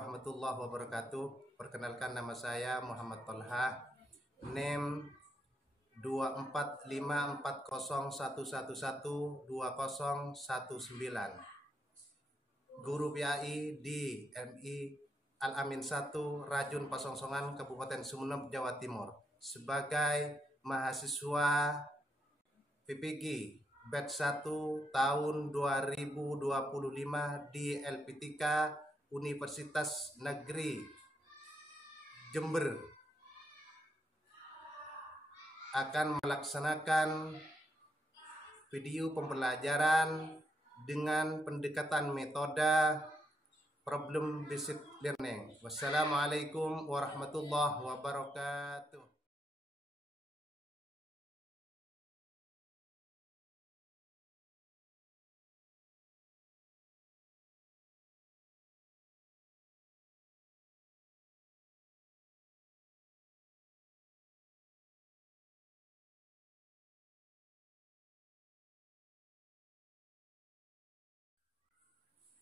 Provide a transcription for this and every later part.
warahmatullahi wabarakatuh. Perkenalkan, nama saya Muhammad Tolha, NIM 24540111219, guru PAI di MI Al-Amin 1 Rajun Pasongsongan, Kabupaten Sumeneb, Jawa Timur, sebagai mahasiswa PPG batch 1 tahun 2025 di LPTK Universitas Negeri Jember, akan melaksanakan video pembelajaran dengan pendekatan metode problem based learning. Wassalamualaikum warahmatullahi wabarakatuh.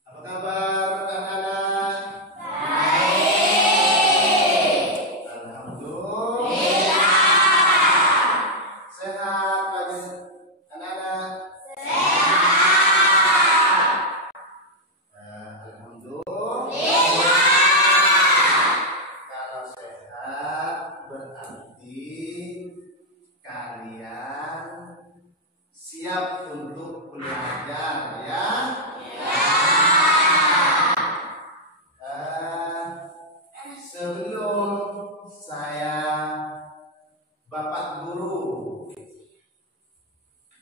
Apa kabar anak-anak? Baik. Alhamdulillah. Sehat bagi anak-anak? Sehat. Alhamdulillah. Kalau sehat berarti kalian siap untuk belajar, ya? Sebelum saya Bapak Guru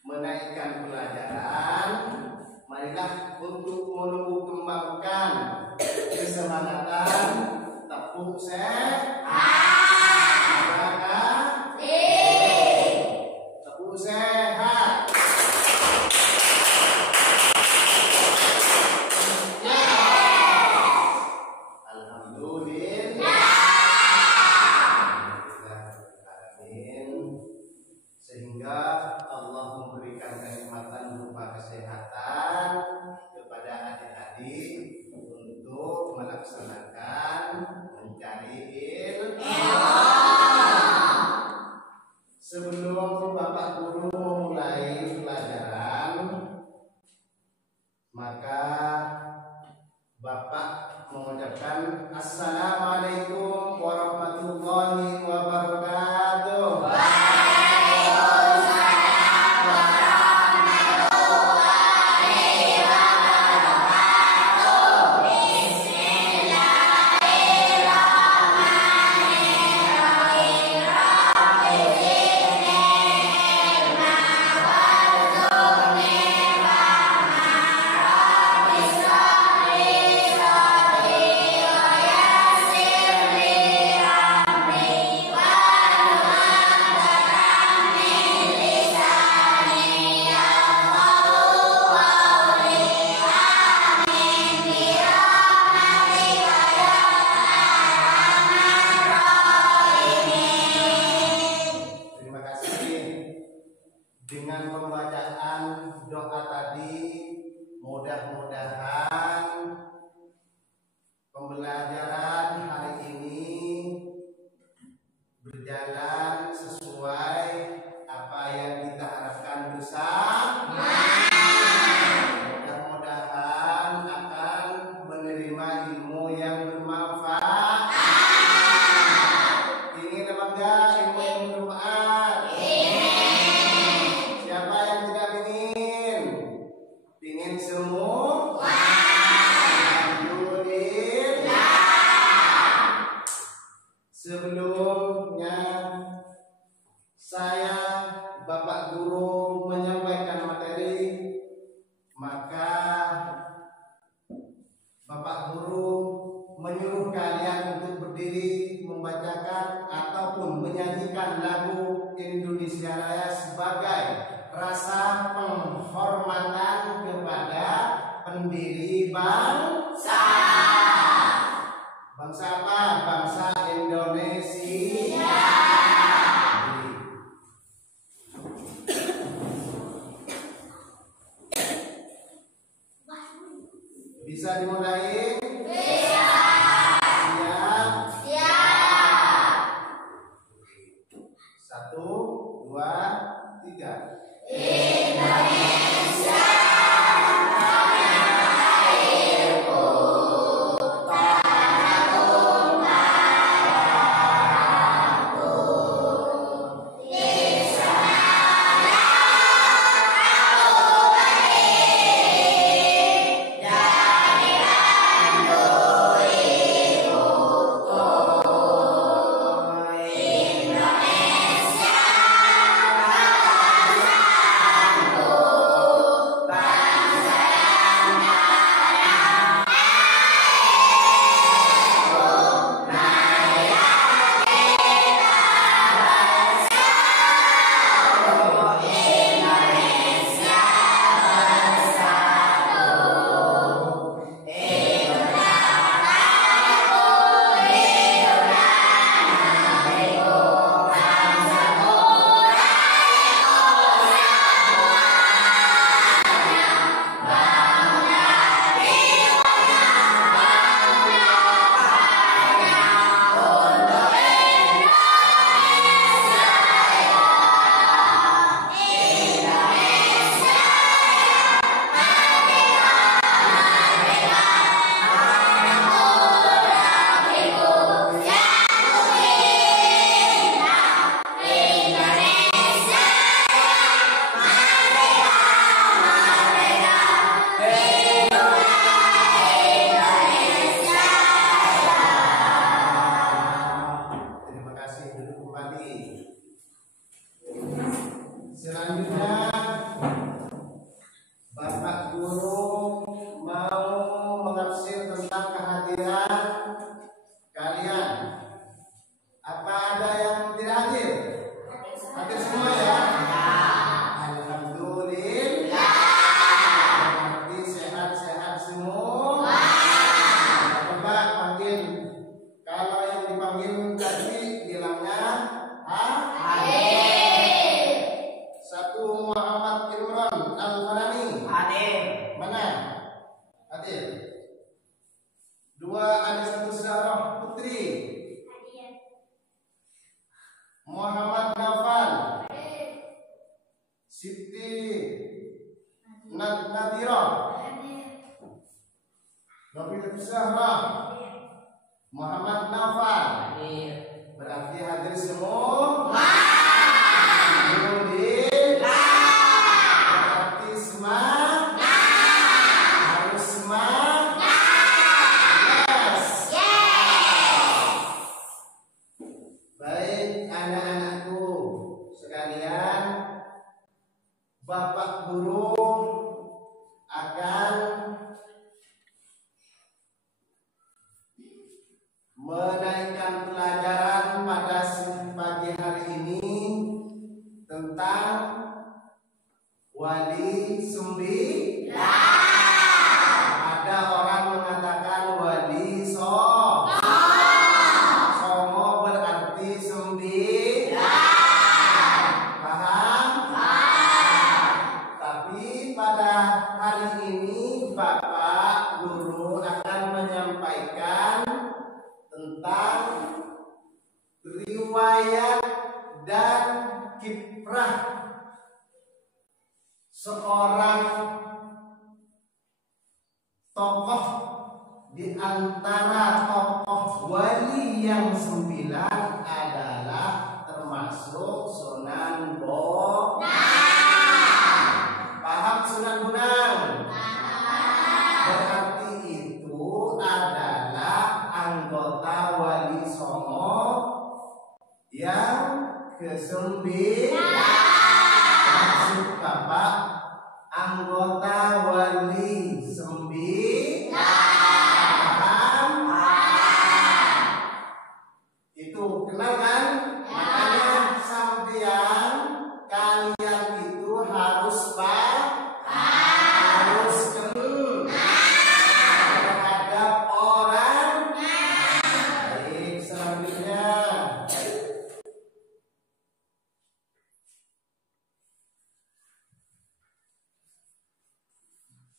menaikkan pelajaran, marilah untuk menumbuh kembangkan kesemangatan, tepuk sehat, tepuk sehat. Sehingga Allah memberikan kenikmatan berupa kesehatan kepada adik-adik untuk melaksanakan mencari ilmu. Sebelum Bapak Guru memulai pelajaran, maka Bapak mengucapkan Assalamualaikum warahmatullahi wabarakatuh. Dengan pembacaan doa tadi, mudah-mudahan pembelajaran hari ini berjalan sesuai apa yang kita harapkan bersama. Mudah-mudahan akan menerima ilmu yang bermanfaat. Ingin apa enggak ilmu yang bermanfaat? Siapa yang tidak ingin? Ingin semua? Alhamdulillah. Sebelumnya saya Bapak Guru menyampaikan materi, maka Bapak Guru menyuruh kalian untuk berdiri membacakan ataupun menyanyikan lagu Indonesia Raya sebagai rasa penghormatan kepada pendiri bangsa. Bangsa apa? Bangsa Indonesia. Bisa dimulai? Bisa. Al-Fanani. Hadir. Mana? Hadir. 2 Anisatul Zarah Putri. Hadir. Muhammad Naufal. Hadir. Siti Nadira. Hadir. Nofilatul Zahra. Muhammad Naufal. Hadir. Berarti hadir semua. Bapak guru akan menaikkan pelajaran pada pagi hari ini tentang wali sembilan. Ada orang mengatakan wali songo berarti sembilan. Pada hari ini Bapak Guru akan menyampaikan tentang riwayat dan kiprah seorang tokoh di antara tokoh wali yang 9 adalah termasuk Sunan Bonang. Paham Sunan Bonang? Berarti itu adalah anggota Wali Songo yang ke-9. Maksud Bapak anggota Wali 9. Paham? Itu kenal kan? Makanya sampean kalian itu harus terhadap orang. Baik, selanjutnya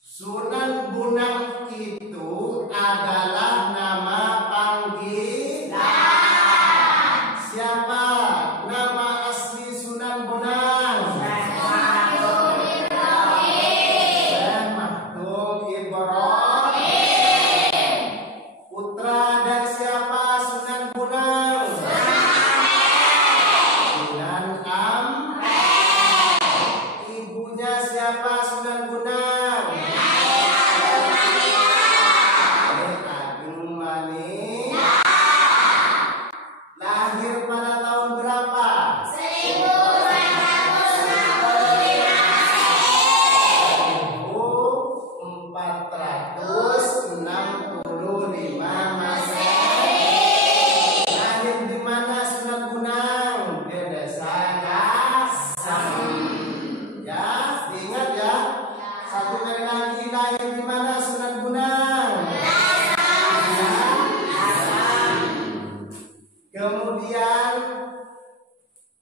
Sunan Bonang itu adalah nama panggilan. Siapa nama asli Sunan Bonang? Putra dan siapa Sunan Bonang? Sunan Ampel. Ibunya siapa Sunan Bonang? Agung Mani. Lahir pada tahun berapa? 1465 Masehi. Lahir di mana Sunan Bonang? Di desa Gasem. Ya, ingat ya. Satu kali lagi, lahir di mana Sunan Bonang? Kemudian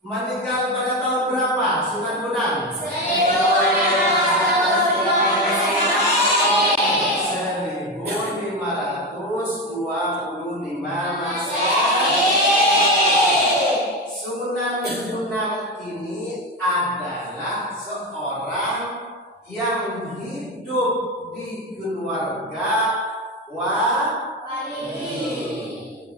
meninggal pada tahun berapa Sunan Bonang? 1525 Masehi. Sunan Bonang ini adalah seorang yang hidup di keluarga wali.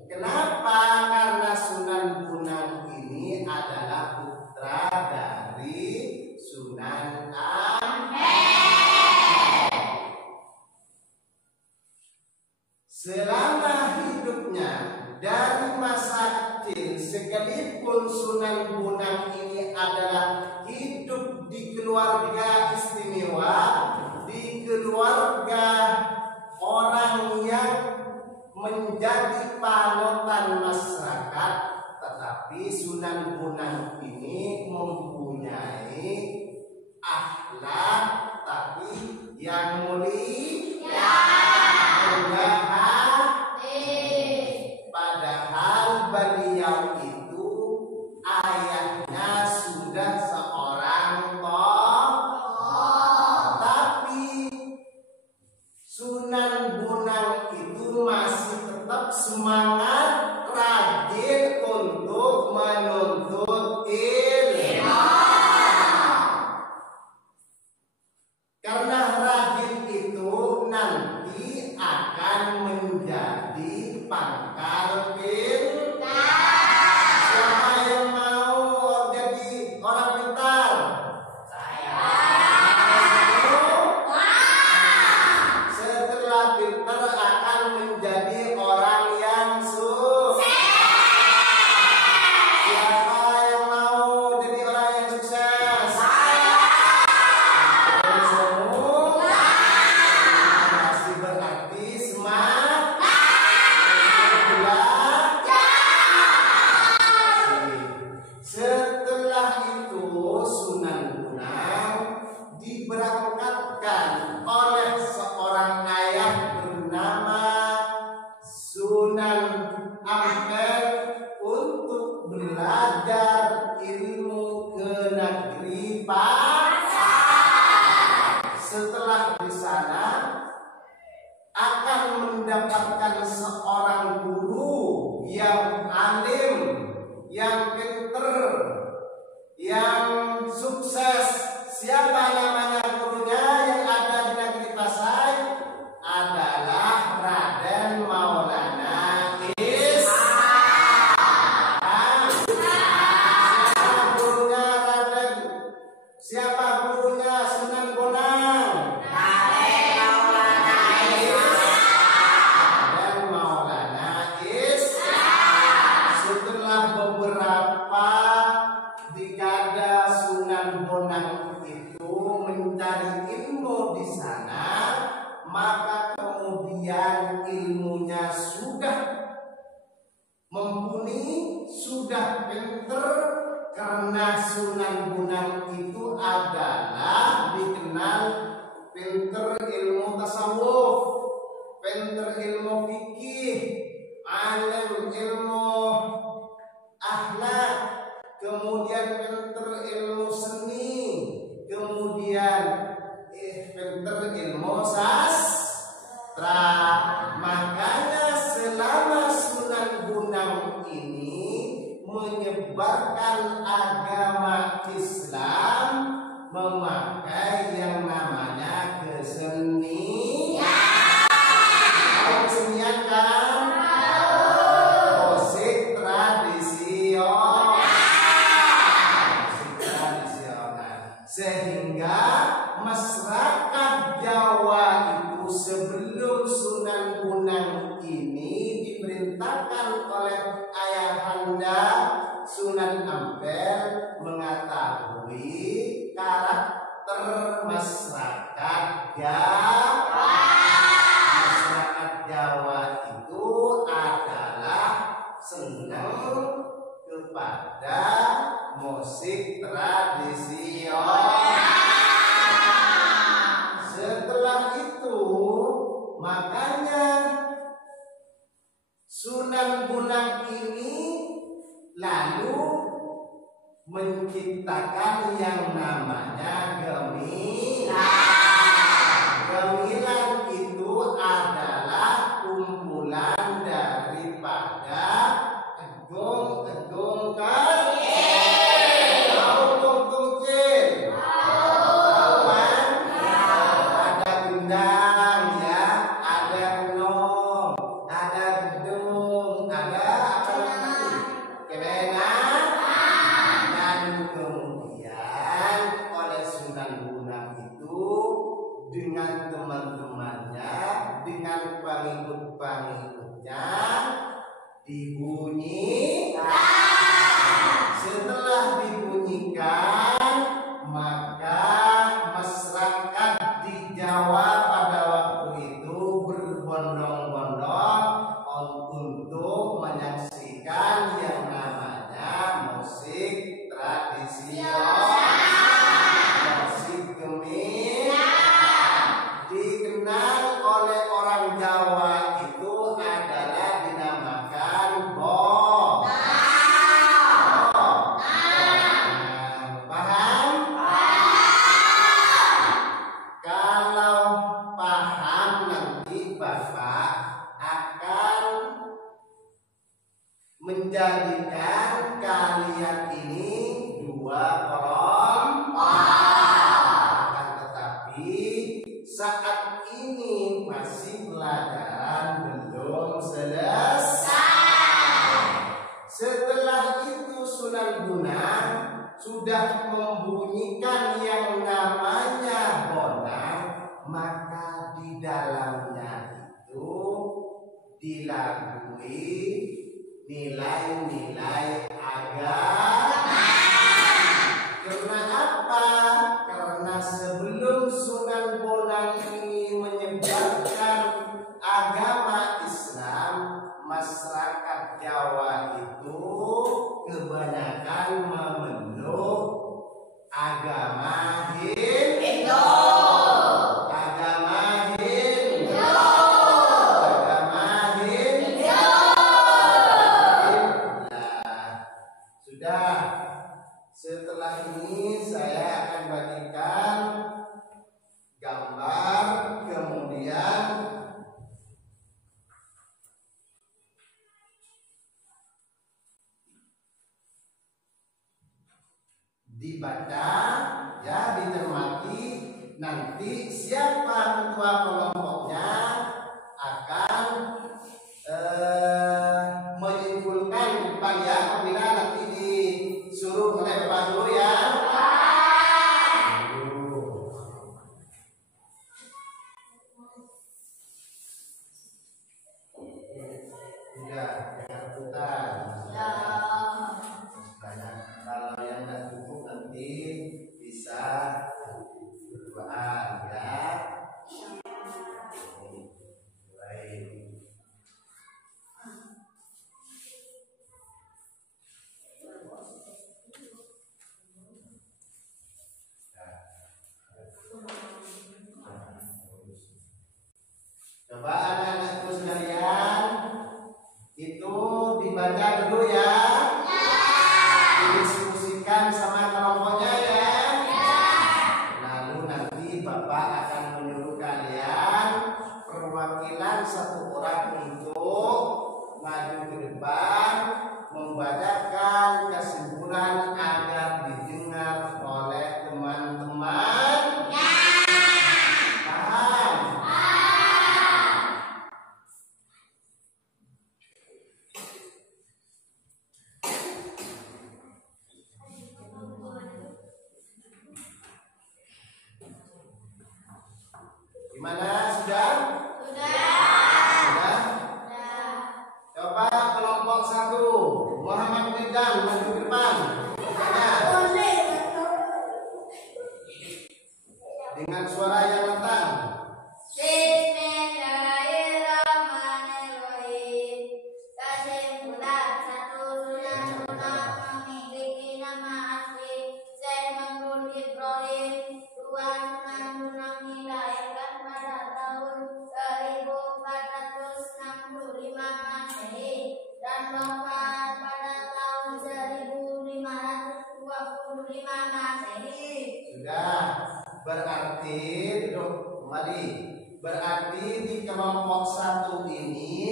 Kenapa? Karena Sunan Bonang ini adalah putra dari Sunan Ampel. Selama hidupnya dari masa kecil, sekalipun Sunan Bonang ini adalah hidup di keluarga istimewa, di keluarga orang yang menjadi panutan masyarakat, tetapi Sunan Bonang ini mempunyai akhlak tapi yang mulia, rendah hati. Padahal beliau itu ayahnya sudah seorang tokoh. Karena rajin itu nanti akan menjadi pangkal pintar. Siapa yang mau jadi orang pintar? Setelah pintar akan menjadi orang yang sukses. Siapa yang mau jadi orang yang sukses? Semua. Masih berarti semangat. Setelah itu Sunan Bonang diberangkatkan oleh seorang ayah bernama Sunan Ampel untuk belajar ilmu ke negeri Pasar. Setelah di sana akan mendapatkan seorang guru yang alim, yang pinter, yang sukses. Siapa namanya gurunya yang ada di negeri Pasai? Adalah Raden Maulana Ishaq. Siapa gurunya Raden? Siapa gurunya Sunan Bonang? Dan Maulana Ishaq. Setelah beberapa dekade Sunan Bonang itu mencari ilmu di sana, maka kemudian ilmunya sudah mumpuni, sudah pinter, karena Sunan Bonang itu adalah dikenal pinter ilmu tasawuf, pinter ilmu fikih, alim ilmu akhlak, kemudian pinter ilmu seni, kemudian pinter ilmu sastra. Makanya selama Sunan Bonang ini menyebarkan agama Islam, memakai yang namanya kesenian. Kesenian kan? Musik tradisional. Sehingga masyarakat Jawa itu sebelum Sunan Bonang ini diperintahkan oleh ayahanda Sunan Ampel mengetahui karakter masyarakat Jawa. Masyarakat Jawa itu adalah senang kepada musik tradisional. Setelah itu makanya Sunan Bonang ini lalu menciptakan yang namanya gamelan. Gamelan itu adalah kumpulan daripada tegung-tegung dengan teman-temannya, dengan pengikut-pengikutnya dibunyikan. Setelah dibunyikan, maka masyarakat di Jawa pada waktu itu berbondong-bondong untuk menyaksikan yang namanya musik tradisional. Dikenal oleh orang Jawa itu adalah dinamakan bom. Paham? Kalau paham nanti Bapak akan menjadikan kalian ini dua kelompok. Tetapi saat ini masih pelajaran belum selesai. Setelah itu Sunan Bonang sudah membunyikan yang namanya bonang, maka di dalamnya itu dilagui nilai-nilai agama. Karena apa? Karena sebelum Sunan Bonang ini menyebarkan agama Islam, masyarakat Jawa itu kebanyakan memeluk agama Hindu. Agama Hindu. Agama Hindu. Nah, sudah. Setelah ini saya akan bagikan gambar, kemudian dibaca, ya, dicermati. Nanti siapa ketua kelompoknya akan menyimpulkan depan, ya, apabila nanti disuruh oleh Pak Guru, ya. Sudah, rebutan. Kalau yang tidak cukup nanti bisa berduaan, ya. Baik. Coba anak-anakku sekalian itu dibaca dulu, ya. Didiskusikan sama kelompoknya, ya. Lalu nanti Bapak akan menyuruh kalian perwakilan satu orang untuk maju ke depan membacakan kesimpulan agar didengar oleh teman-teman. Paham? Gimana? Sudah? Sudah? Coba kelompok 1 Muhammad Ridwan maju ke depan. Dengan suara yang lantang. Bismillahirrahmanirrahim. Kesimpulan 1, Sunan Bonang memiliki nama asli Syekh Mahmud Ibrahim. 2, Sunan Bonang dilahirkan pada tahun 1465 Masehi dan wafat pada tahun 1525 Masehi. Sudah. Berarti duduk kembali. Berarti di kelompok 1 ini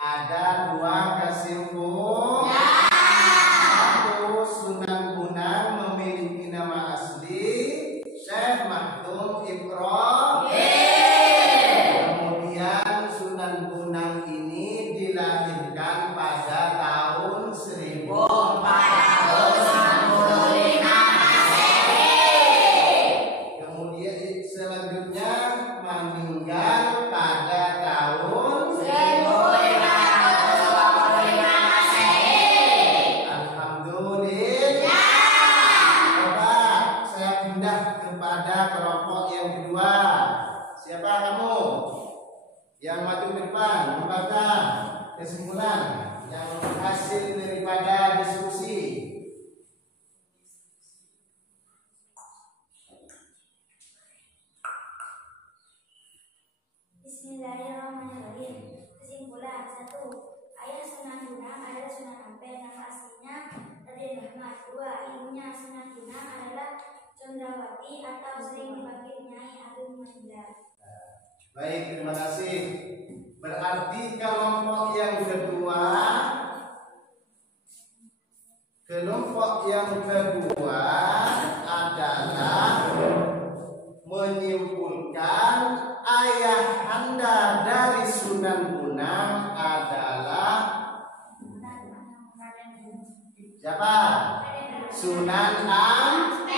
ada 2 kesimpulan. 1, Sunan Bonang memiliki nama asli Syekh Mahmud Ibrahim. Kemudian Sunan Bonang ini dilahirkan pada tahun 1465 Masehi. Kemudian selanjutnya meninggal pada tahun 1525 Masehi. Alhamdulillah. Coba saya pindah kepada kelompok yang kedua. Siapa kamu? Yang maju ke depan membaca kesimpulan yang hasil daripada diskusi. Bismillahirrahmanirrahim. Kesimpulan 1. Ayah Sunan Bonang adalah Sunan Ampel, nama aslinya Raden Rahmat. 2. Ibunya Sunan Bonang adalah Condrawati atau sering dipanggil Nyai Agung Mahendra. Baik, terima kasih. Berarti kelompok yang kedua adalah menyimpulkan menyimpulkan ayahanda dari Sunan Bonang adalah siapa? Sunan Ampel.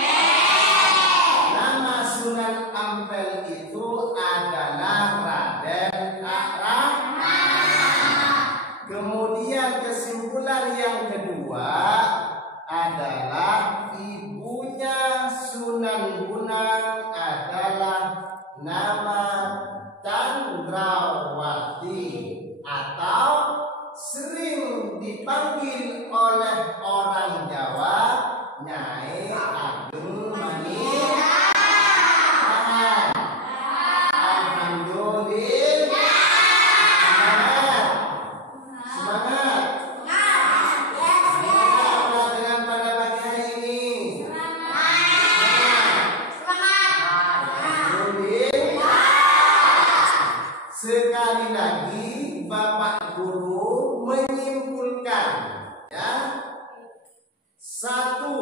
Nama Sunan Ampel itu adalah Raden Rama. Kemudian kesimpulan yang kedua adalah ibunya Sunan Bonang adalah nama Chandrawati atau sering dipanggil oleh orang Jawa Nyai Ageng Manik. Alhamdulillah. Semangat. Semangat dengan pada pagi hari ini. Sekali lagi Bapak Guru menyimpulkan, ya, satu,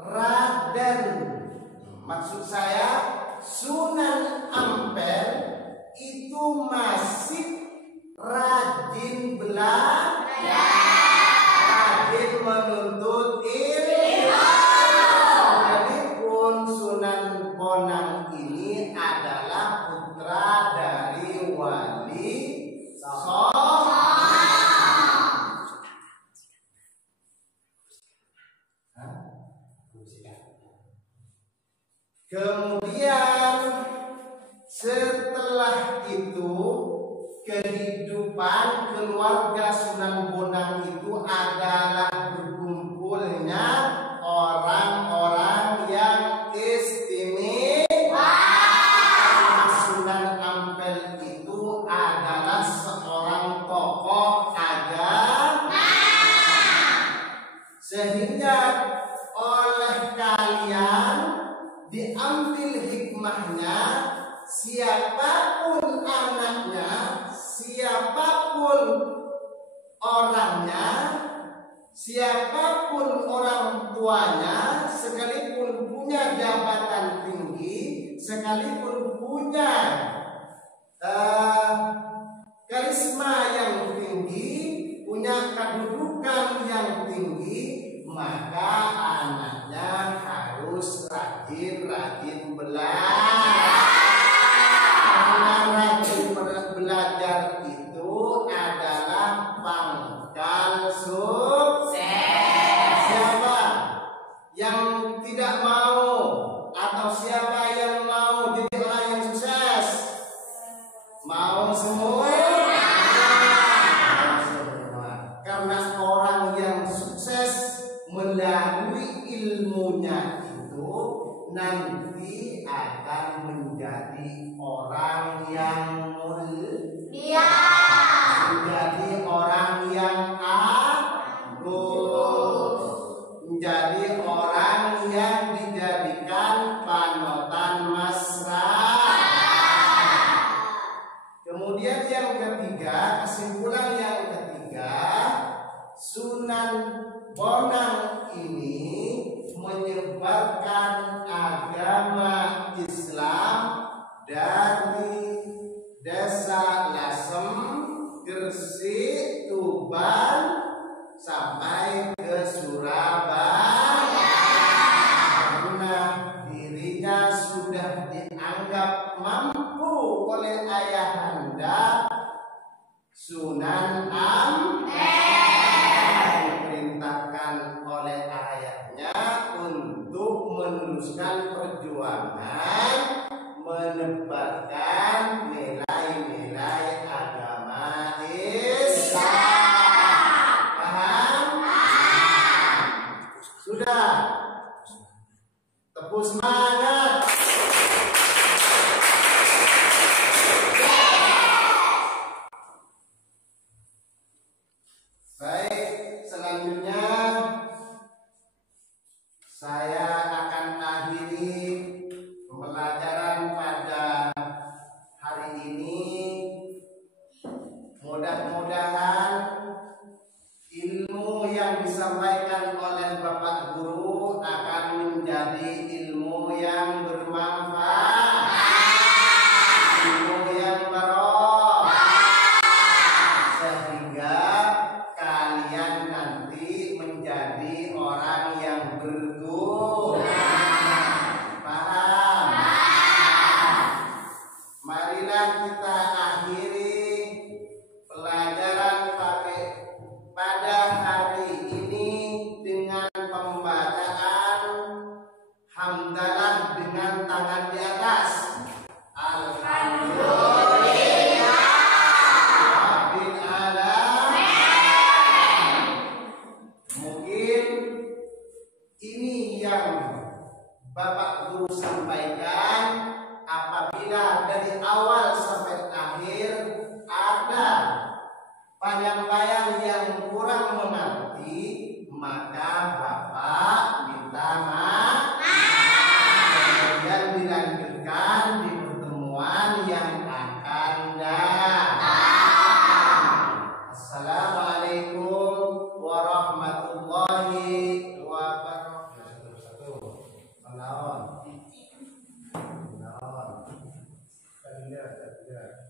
Raden, maksud saya Sunan Ampel itu masih rajin belajar, rajin menuntut ilmu. Sekalipun Sunan Bonang ini adalah putra dari Wali Songo. Kemudian setelah itu kehidupan keluarga Sunan Bonang itu adalah berkumpulnya orang-orang yang istimewa. Sunan Ampel itu adalah seorang tokoh agama, sehingga oleh kalian diambil hikmahnya, siapapun anaknya, siapapun orangnya, siapapun orang tuanya, sekalipun punya jabatan tinggi, sekalipun punya karisma yang tinggi, punya kedudukan yang tinggi, maka anaknya harus rajin belajar. Karena rajin belajar itu adalah pangkal sukses. Siapa yang tidak mau atau siapa yang mau jadi orang yang sukses? Mau semua? Karena orang yang sukses melalui ilmunya itu nanti akan menjadi orang yang mulia, menjadi orang yang agung, menjadi orang yang dijadikan panutan masyarakat. Kemudian yang ketiga, kesimpulan yang ketiga, Sunan Bonang ini menyebarkan agama Islam dari Desa Lasem, Gresik, Tuban sampai ke Surabaya. Karena dirinya sudah dianggap mampu oleh ayahanda Sunan Ampel, diperintahkan oleh ayahnya untuk meneruskan perjuangan menebarkan nilai-nilai agama Islam. Paham? Sudah? Tepuk semangat. Baik, selanjutnya saya akan akhiri pembelajaran pada hari ini. Mudah-mudahan ilmu yang disampaikan oleh Bapak Guru akan menjadi ilmu yang bermanfaat bermanfaat, ilmu yang barokah, sehingga kalian nanti menjadi orang yang berguna. Paham? Marilah kita akhiri pelajaran pada hari ini dengan pembacaan hamdalah dengan tangan di atas. Alhamdulillah Rabbil alamin. Mungkin ini yang Bapak Guru sampaikan. Apabila dari awal sampai akhir ada bayang-bayang yang kurang mengerti, maka Bapak minta maaf. Kemudian dilanjutkan di pertemuan yang akan datang. Assalamualaikum warahmatullahi wabarakatuh. Menawan. Menawan. Tidak.